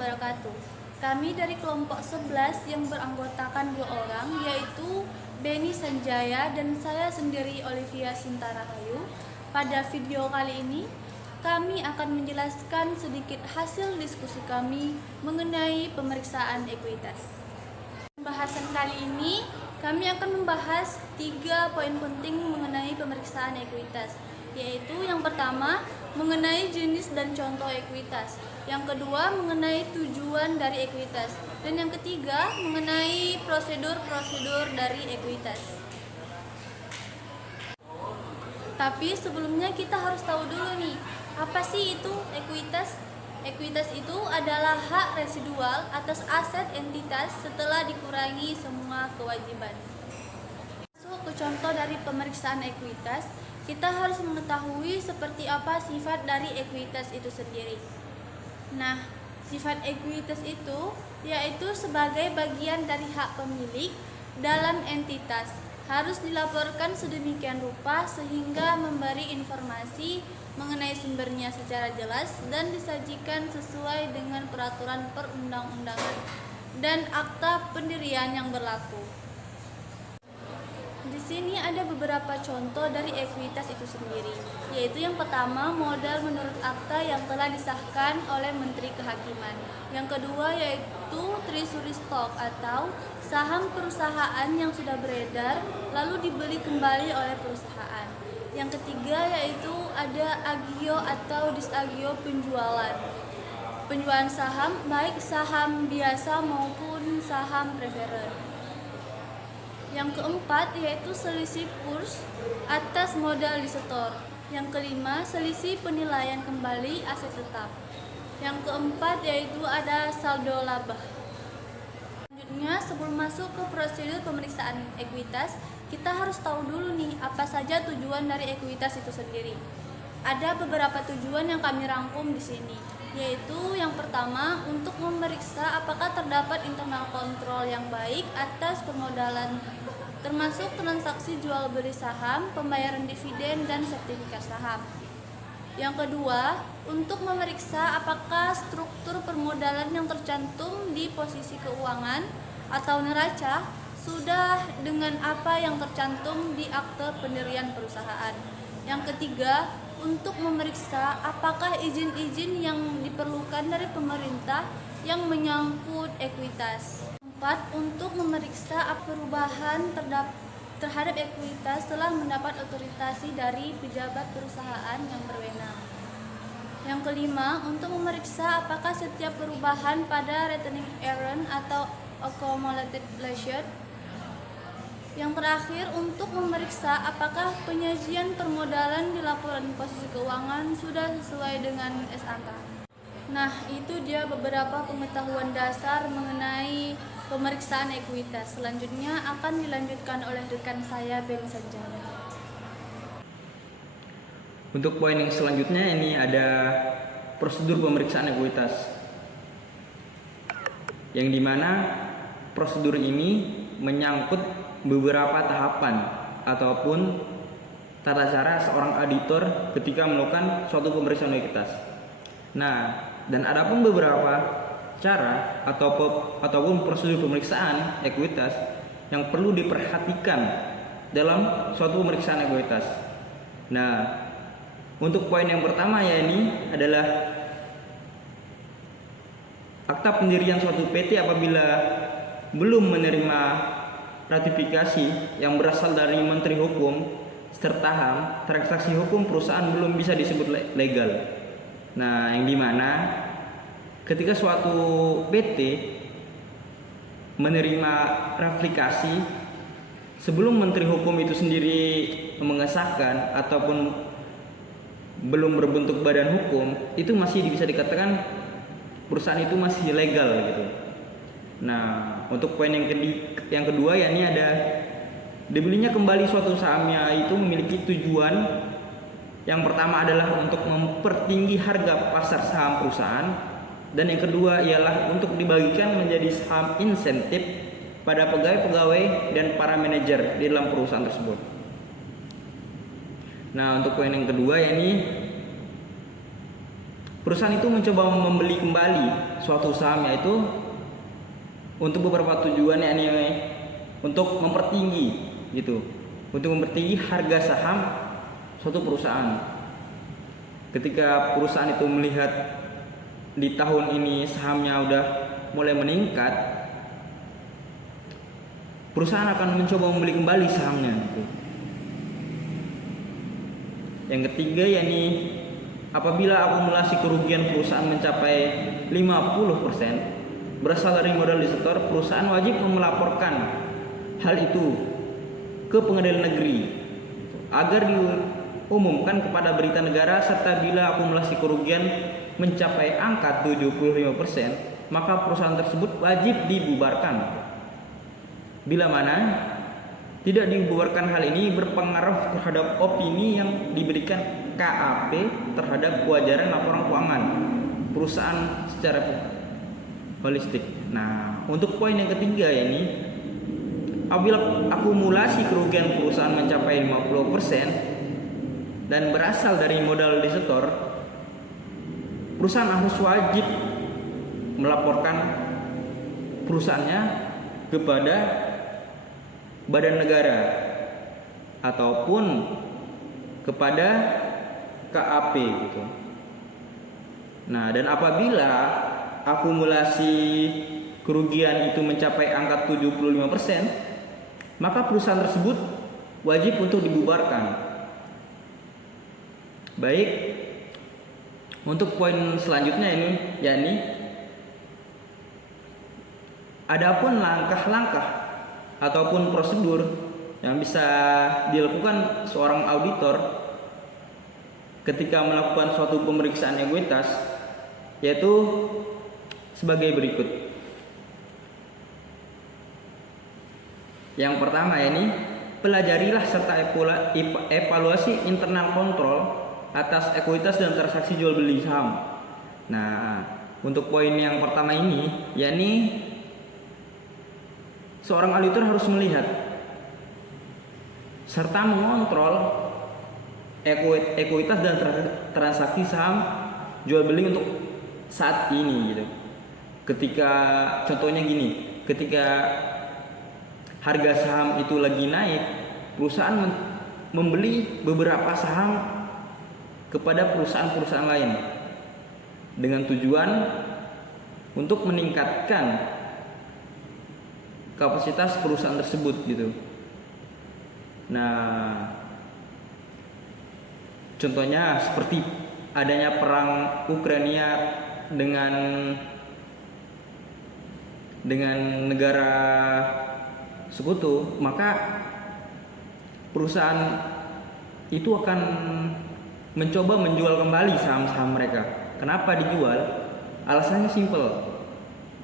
wabarakatuh. Kami dari kelompok 11 yang beranggotakan 2 orang, yaitu Beni Sanjaya dan saya sendiri Olivia Sinta Rahayu. Pada video kali ini, kami akan menjelaskan sedikit hasil diskusi kami mengenai pemeriksaan ekuitas. Pembahasan kali ini, kami akan membahas 3 poin penting mengenai pemeriksaan ekuitas, yaitu yang pertama, mengenai jenis dan contoh ekuitas, yang kedua, mengenai tujuan dari ekuitas, dan yang ketiga, mengenai prosedur-prosedur dari ekuitas. Tapi sebelumnya kita harus tahu dulu nih, apa sih itu ekuitas? Ekuitas itu adalah hak residual atas aset entitas setelah dikurangi semua kewajiban. Masuk ke contoh dari pemeriksaan ekuitas, kita harus mengetahui seperti apa sifat dari ekuitas itu sendiri. Nah, sifat ekuitas itu yaitu sebagai bagian dari hak pemilik dalam entitas, harus dilaporkan sedemikian rupa sehingga memberi informasi mengenai sumbernya secara jelas dan disajikan sesuai dengan peraturan perundang-undangan dan akta pendirian yang berlaku. Di sini ada beberapa contoh dari ekuitas itu sendiri, yaitu yang pertama, modal menurut akta yang telah disahkan oleh Menteri Kehakiman. Yang kedua yaitu treasury stock atau saham perusahaan yang sudah beredar lalu dibeli kembali oleh perusahaan. Yang ketiga yaitu ada agio atau disagio penjualan. Penjualan saham, baik saham biasa maupun saham preferen. Yang keempat yaitu selisih kurs atas modal disetor. Yang kelima, selisih penilaian kembali aset tetap. Yang keempat yaitu ada saldo laba. Selanjutnya, sebelum masuk ke prosedur pemeriksaan ekuitas, kita harus tahu dulu nih apa saja tujuan dari ekuitas itu sendiri. Ada beberapa tujuan yang kami rangkum di sini, yaitu yang pertama untuk memeriksa apakah terdapat internal kontrol yang baik atas permodalan, termasuk transaksi jual beli saham, pembayaran dividen, dan sertifikat saham. Yang kedua, untuk memeriksa apakah struktur permodalan yang tercantum di posisi keuangan atau neraca sudah dengan apa yang tercantum di akte pendirian perusahaan. Yang ketiga, untuk memeriksa apakah izin-izin yang diperlukan dari pemerintah yang menyangkut ekuitas. 4. Untuk memeriksa perubahan terhadap ekuitas setelah mendapat otorisasi dari pejabat perusahaan yang berwenang. Yang kelima, untuk memeriksa apakah setiap perubahan pada retaining earnings atau accumulated loss. Yang terakhir, untuk memeriksa apakah penyajian permodalan di laporan posisi keuangan sudah sesuai dengan SAK. Nah, itu dia beberapa pengetahuan dasar mengenai pemeriksaan ekuitas. Selanjutnya akan dilanjutkan oleh rekan saya, Beni Sanjaya. Untuk poin yang selanjutnya ini ada prosedur pemeriksaan ekuitas, yang dimana prosedur ini menyangkut beberapa tahapan ataupun tata cara seorang auditor ketika melakukan suatu pemeriksaan ekuitas. Nah, dan ada pun beberapa cara ataupun prosedur pemeriksaan ekuitas yang perlu diperhatikan dalam suatu pemeriksaan ekuitas. Nah, untuk poin yang pertama ini adalah akta pendirian suatu PT apabila belum menerima ratifikasi yang berasal dari Menteri Hukum serta HAM, transaksi hukum perusahaan belum bisa disebut legal. Nah, yang dimana ketika suatu PT menerima ratifikasi sebelum Menteri Hukum itu sendiri mengesahkan ataupun belum berbentuk badan hukum, itu masih bisa dikatakan perusahaan itu masih legal gitu. Nah, untuk poin yang kedua yakni ada dibelinya kembali suatu sahamnya itu memiliki tujuan yang pertama adalah untuk mempertinggi harga pasar saham perusahaan, dan yang kedua ialah untuk dibagikan menjadi saham insentif pada pegawai-pegawai dan para manajer di dalam perusahaan tersebut. Nah, untuk poin yang kedua yakni perusahaan itu mencoba membeli kembali suatu sahamnya itu untuk beberapa tujuan, yakni untuk mempertinggi gitu, untuk mempertinggi harga saham suatu perusahaan. Ketika perusahaan itu melihat di tahun ini sahamnya udah mulai meningkat, perusahaan akan mencoba membeli kembali sahamnya gitu. Yang ketiga, yakni apabila akumulasi kerugian perusahaan mencapai 50% berasal dari modal disetor, perusahaan wajib melaporkan hal itu ke pengadilan negeri agar diumumkan kepada berita negara, serta bila akumulasi kerugian mencapai angka 75%, maka perusahaan tersebut wajib dibubarkan. Bila mana tidak dibubarkan, hal ini berpengaruh terhadap opini yang diberikan KAP terhadap kewajaran laporan keuangan perusahaan secara holistik. Nah, untuk poin yang ketiga ini, apabila akumulasi kerugian perusahaan mencapai 50% dan berasal dari modal disetor, perusahaan harus wajib melaporkan perusahaannya kepada badan negara ataupun kepada KAP gitu. Nah, dan apabila akumulasi kerugian itu mencapai angka 75%, maka perusahaan tersebut wajib untuk dibubarkan. Baik, untuk poin selanjutnya ini, yakni adapun langkah-langkah ataupun prosedur yang bisa dilakukan seorang auditor ketika melakukan suatu pemeriksaan ekuitas, yaitu sebagai berikut. Yang pertama ini, pelajarilah serta evaluasi internal kontrol atas ekuitas dan transaksi jual beli saham. Nah, untuk poin yang pertama ini, yakni seorang auditor harus melihat serta mengontrol ekuitas dan transaksi saham jual beli untuk saat ini gitu. Ketika contohnya gini, ketika harga saham itu lagi naik, perusahaan membeli beberapa saham kepada perusahaan-perusahaan lain dengan tujuan untuk meningkatkan kapasitas perusahaan tersebut gitu. Nah, contohnya seperti adanya perang Ukraina dengan negara sekutu, maka perusahaan itu akan mencoba menjual kembali saham-saham mereka. Kenapa dijual? Alasannya simpel.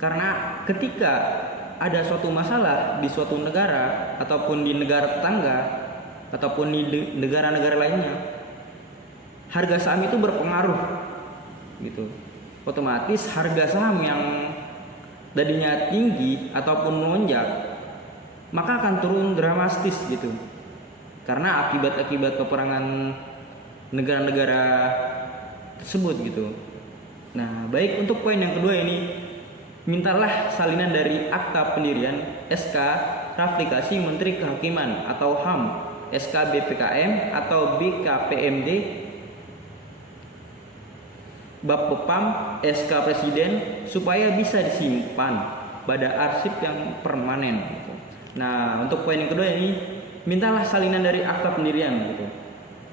Karena ketika ada suatu masalah di suatu negara ataupun di negara tetangga ataupun di negara-negara lainnya, harga saham itu berpengaruh gitu. Otomatis harga saham yang tadinya tinggi ataupun melonjak, maka akan turun dramatis gitu. Karena akibat peperangan negara-negara tersebut gitu. Nah, baik, untuk poin yang kedua ini, mintalah salinan dari akta pendirian, SK Ratifikasi Menteri Kehakiman atau HAM, SK BPKM atau BKPMD, Bapepam, SK Presiden, supaya bisa disimpan pada arsip yang permanen gitu. Nah, untuk poin yang kedua ini, mintalah salinan dari akta pendirian gitu.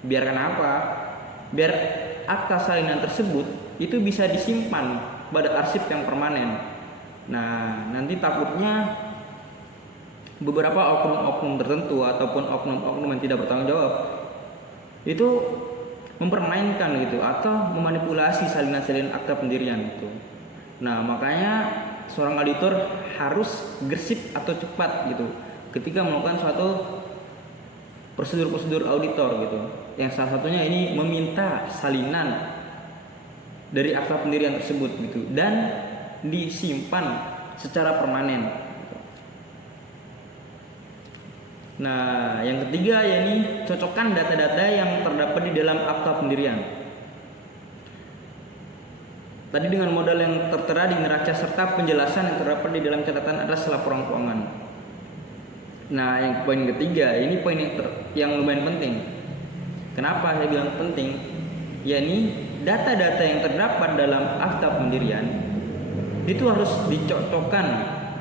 Biar kenapa? Biar akta salinan tersebut itu bisa disimpan pada arsip yang permanen. Nah, nanti takutnya beberapa oknum-oknum tertentu ataupun oknum-oknum yang tidak bertanggung jawab itu mempermainkan gitu atau memanipulasi salinan-salinan akta pendirian gitu. Nah, makanya seorang auditor harus gersip atau cepat gitu ketika melakukan suatu prosedur-prosedur auditor gitu. Yang salah satunya ini meminta salinan dari akta pendirian tersebut gitu dan disimpan secara permanen. Nah, yang ketiga yakni cocokkan data-data yang terdapat di dalam akta pendirian. Tadi dengan modal yang tertera di neraca serta penjelasan yang terdapat di dalam catatan atas laporan keuangan. Nah, yang poin ketiga, ini poin yang lumayan penting. Kenapa saya bilang penting? Yakni data-data yang terdapat dalam akta pendirian itu harus dicocokkan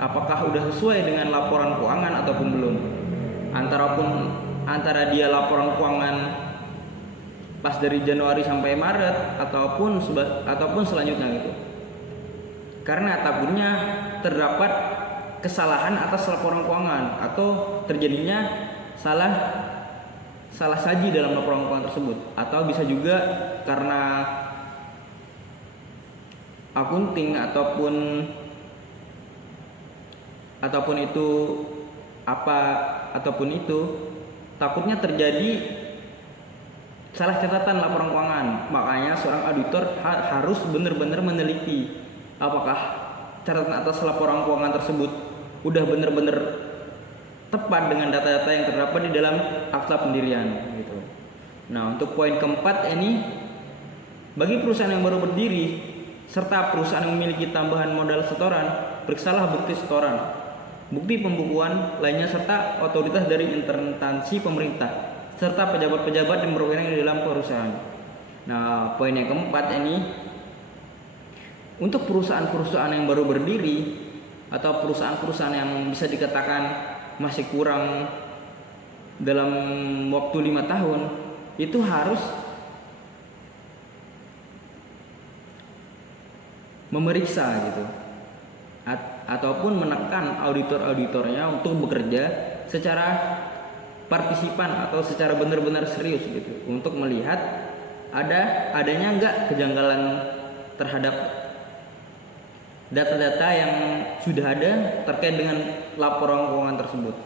apakah sudah sesuai dengan laporan keuangan ataupun belum. Antara dia laporan keuangan pas dari Januari sampai Maret ataupun selanjutnya gitu. Karena takutnya terdapat kesalahan atas laporan keuangan atau terjadinya salah saji dalam laporan keuangan tersebut, atau bisa juga karena akunting ataupun itu takutnya terjadi salah catatan laporan keuangan. Makanya seorang auditor harus benar-benar meneliti apakah catatan atas laporan keuangan tersebut udah benar-benar tepat dengan data-data yang terdapat di dalam akta pendirian gitu. Nah, untuk poin keempat ini, bagi perusahaan yang baru berdiri serta perusahaan yang memiliki tambahan modal setoran, periksalah bukti setoran, bukti pembukuan lainnya serta otoritas dari instansi pemerintah serta pejabat-pejabat yang berwenang di dalam perusahaan. Nah, poin yang keempat ini, untuk perusahaan-perusahaan yang baru berdiri atau perusahaan-perusahaan yang bisa dikatakan masih kurang dalam waktu 5 tahun, itu harus memeriksa gitu, ataupun menekan auditor-auditornya untuk bekerja secara partisipan atau secara benar-benar serius gitu, untuk melihat adanya enggak kejanggalan terhadap data-data yang sudah ada terkait dengan laporan keuangan tersebut.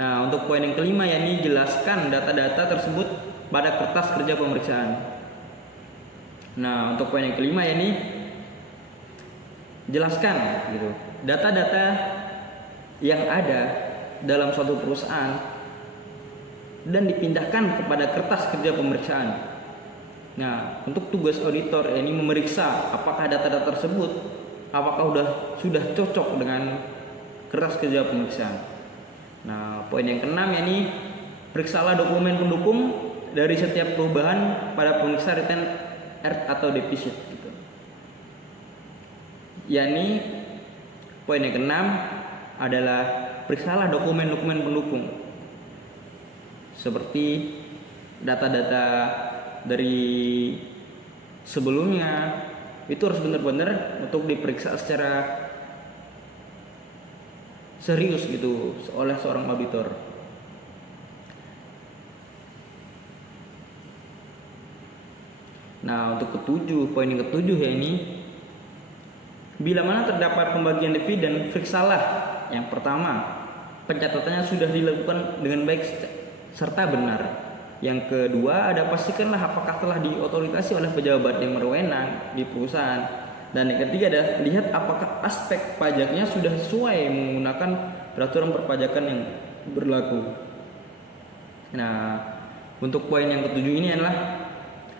Nah, untuk poin yang kelima, yakni jelaskan data-data tersebut pada kertas kerja pemeriksaan. Nah, untuk poin yang kelima, yakni jelaskan gitu data-data yang ada dalam suatu perusahaan dan dipindahkan kepada kertas kerja pemeriksaan. Nah, untuk tugas auditor ini memeriksa apakah data-data tersebut sudah cocok dengan kertas kerja pemeriksaan. Nah, poin yang keenam, yakni periksalah dokumen pendukung dari setiap perubahan pada pemeriksa return atau defisit gitu. Yakni poin yang keenam adalah periksalah dokumen-dokumen pendukung seperti data-data dari sebelumnya, itu harus benar-benar untuk diperiksa secara serius gitu oleh seorang auditor. Nah, untuk poin yang ketujuh, ya ini, bila mana terdapat pembagian dividen, periksalah yang pertama, pencatatannya sudah dilakukan dengan baik serta benar. Yang kedua, pastikanlah apakah telah diotorisasi oleh pejabat yang berwenang di perusahaan. Dan yang ketiga adalah lihat apakah aspek pajaknya sudah sesuai menggunakan peraturan perpajakan yang berlaku. Nah, untuk poin yang ketujuh ini adalah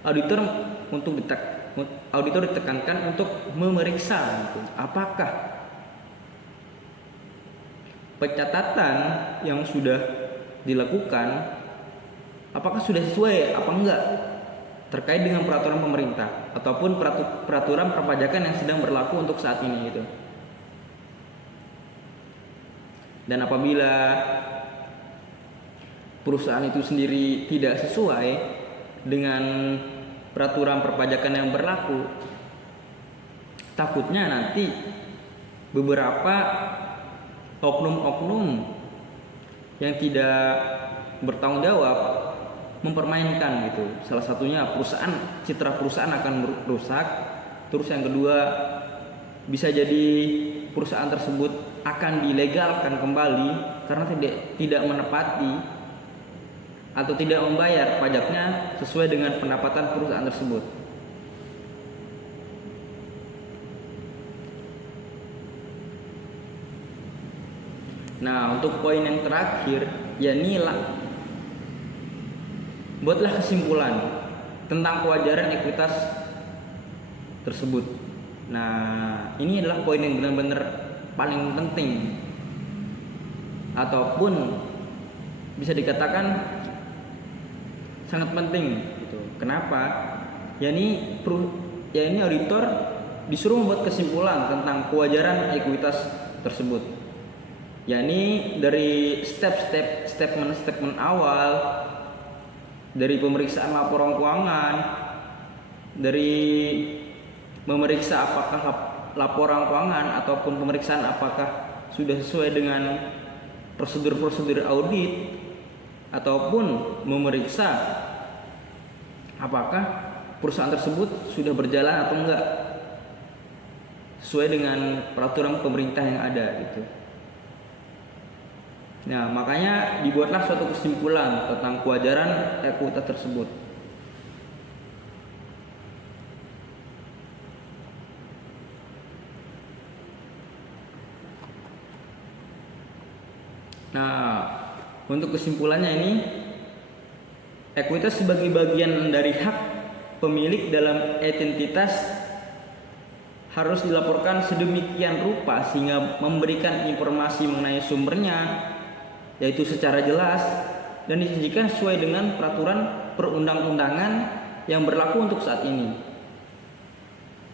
auditor ditekankan untuk memeriksa gitu, apakah pencatatan yang sudah dilakukan apakah sudah sesuai apa enggak terkait dengan peraturan pemerintah ataupun peraturan perpajakan yang sedang berlaku untuk saat ini gitu. Dan apabila perusahaan itu sendiri tidak sesuai dengan peraturan perpajakan yang berlaku, takutnya nanti beberapa oknum-oknum yang tidak bertanggung jawab mempermainkan gitu. Salah satunya citra perusahaan akan rusak. Terus yang kedua, bisa jadi perusahaan tersebut akan dilegalkan kembali karena tidak menepati atau tidak membayar pajaknya sesuai dengan pendapatan perusahaan tersebut. Nah, untuk poin yang terakhir, yakni buatlah kesimpulan tentang kewajaran ekuitas tersebut. Nah, ini adalah poin yang benar-benar paling penting, ataupun bisa dikatakan sangat penting gitu. Kenapa? Ya ini auditor disuruh membuat kesimpulan tentang kewajaran ekuitas tersebut. Yakni dari statement awal, dari pemeriksaan laporan keuangan, dari memeriksa apakah laporan keuangan ataupun pemeriksaan apakah sudah sesuai dengan prosedur-prosedur audit, ataupun memeriksa apakah perusahaan tersebut sudah berjalan atau enggak sesuai dengan peraturan pemerintah yang ada gitu. Nah, makanya dibuatlah suatu kesimpulan tentang kewajaran ekuitas tersebut. Nah, untuk kesimpulannya ini, ekuitas sebagai bagian dari hak pemilik dalam identitas harus dilaporkan sedemikian rupa sehingga memberikan informasi mengenai sumbernya, yaitu secara jelas dan disajikan sesuai dengan peraturan perundang-undangan yang berlaku untuk saat ini.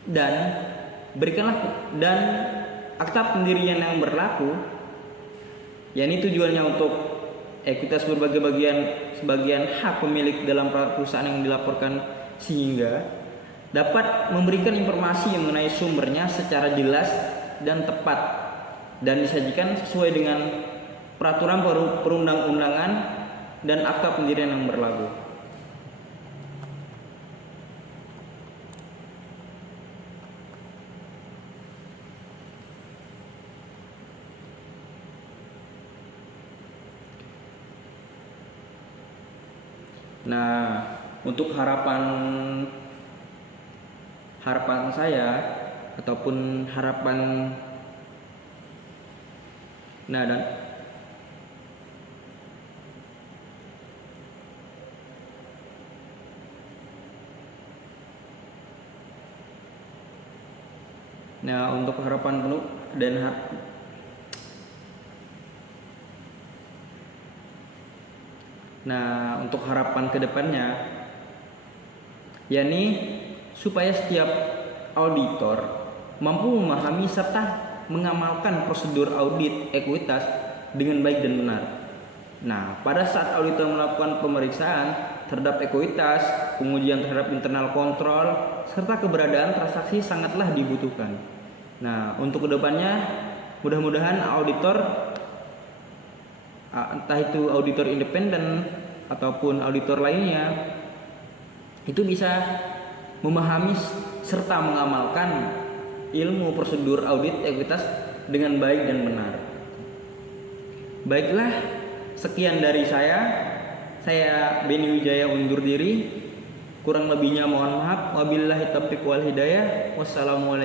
Dan akta pendirian yang berlaku, yakni tujuannya untuk ekuitas berbagai sebagian hak pemilik dalam perusahaan yang dilaporkan, sehingga dapat memberikan informasi mengenai sumbernya secara jelas dan tepat dan disajikan sesuai dengan peraturan perundang-undangan dan akta pendirian yang berlaku. Nah, untuk harapan saya ataupun harapan untuk harapan penuh dan untuk harapan kedepannya, yakni supaya setiap auditor mampu memahami serta mengamalkan prosedur audit ekuitas dengan baik dan benar. Nah, pada saat auditor melakukan pemeriksaan terhadap ekuitas, pengujian terhadap internal kontrol, serta keberadaan transaksi sangatlah dibutuhkan. Nah, untuk kedepannya mudah-mudahan auditor, entah itu auditor independen ataupun auditor lainnya, itu bisa memahami serta mengamalkan ilmu prosedur audit ekuitas dengan baik dan benar. Baiklah, sekian dari saya. Saya Beni Wijaya undur diri. Kurang lebihnya mohon maaf. Wabillahi taufiq wal hidayah. Wassalamualaikum.